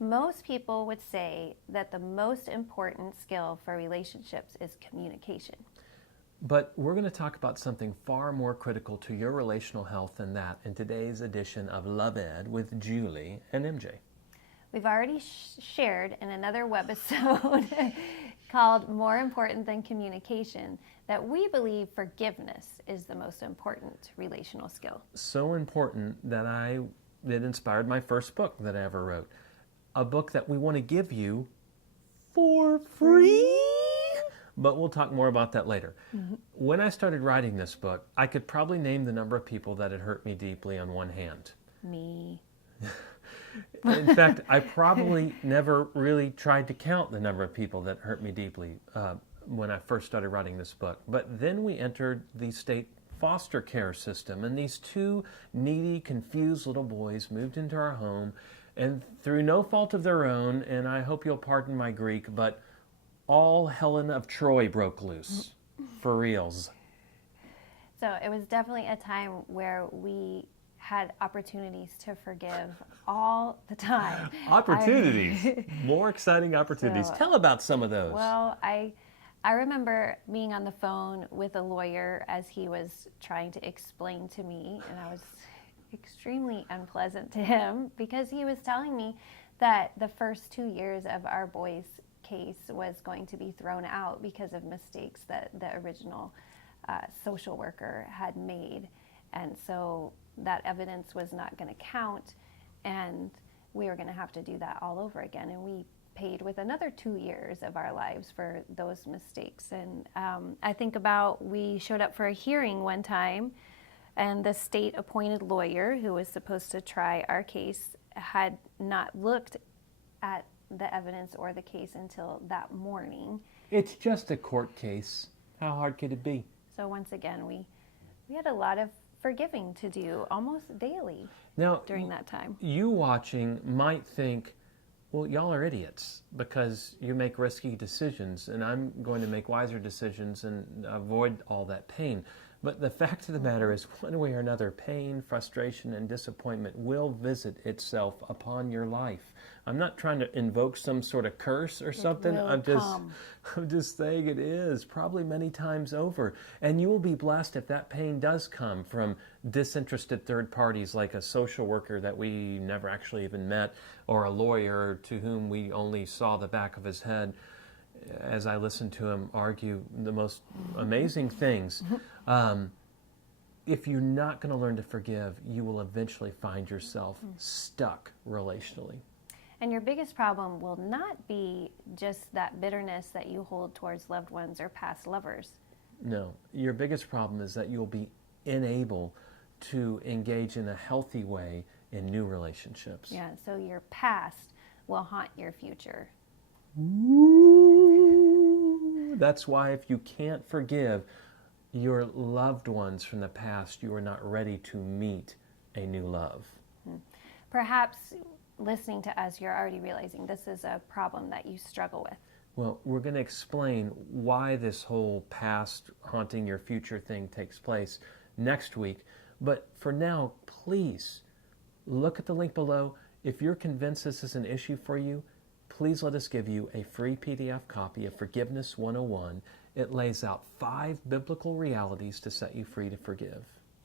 Most people would say that the most important skill for relationships is communication. But we're going to talk about something far more critical to your relational health than that in today's edition of Love Ed with Julie and MJ. We've already shared in another webisode called More Important Than Communication that we believe forgiveness is the most important relational skill. So important that it inspired my first book that I ever wrote. A book that we want to give you for free. But we'll talk more about that later. Mm-hmm. When I started writing this book, I could probably name the number of people that had hurt me deeply on one hand. Me. In fact, I probably never really tried to count the number of people that hurt me deeply when I first started writing this book. But then we entered the state foster care system, and these two needy, confused little boys moved into our home, and through no fault of their own, and I hope you'll pardon my Greek, but all Helen of Troy broke loose, for reals. So it was definitely a time where we had opportunities to forgive all the time. Opportunities, more exciting opportunities. Tell about some of those. Well, I remember being on the phone with a lawyer as he was trying to explain to me, and I was extremely unpleasant to him because he was telling me that the first 2 years of our boys' case was going to be thrown out because of mistakes that the original social worker had made. And so that evidence was not going to count, and we were going to have to do that all over again. And we paid with another 2 years of our lives for those mistakes. And I think about, we showed up for a hearing one time, and the state-appointed lawyer who was supposed to try our case had not looked at the evidence or the case until that morning. It's just a court case. How hard could it be? So once again, we had a lot of forgiving to do almost daily during that time. You watching might think, well, y'all are idiots because you make risky decisions, and I'm going to make wiser decisions and avoid all that pain. But the fact of the matter is, one way or another, pain, frustration, and disappointment will visit itself upon your life. I'm not trying to invoke some sort of curse or something. I'm just saying it is, probably many times over. And you will be blessed if that pain does come from disinterested third parties like a social worker that we never actually even met, or a lawyer to whom we only saw the back of his head as I listened to him argue the most amazing things. If you're not going to learn to forgive, you will eventually find yourself stuck relationally. And your biggest problem will not be just that bitterness that you hold towards loved ones or past lovers. No, your biggest problem is that you'll be unable to engage in a healthy way in new relationships. Yeah, so your past will haunt your future. Ooh, that's why if you can't forgive your loved ones from the past, you are not ready to meet a new love. Perhaps listening to us, you're already realizing this is a problem that you struggle with. Well, we're going to explain why this whole past haunting your future thing takes place next week. But for now, please look at the link below. If you're convinced this is an issue for you, please let us give you a free PDF copy of Forgiveness 101. It lays out 5 biblical realities to set you free to forgive.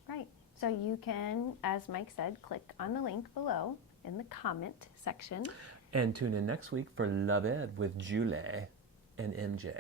Right. So you can, as Mike said, click on the link below in the comment section. And tune in next week for Love Ed with Julie and MJ.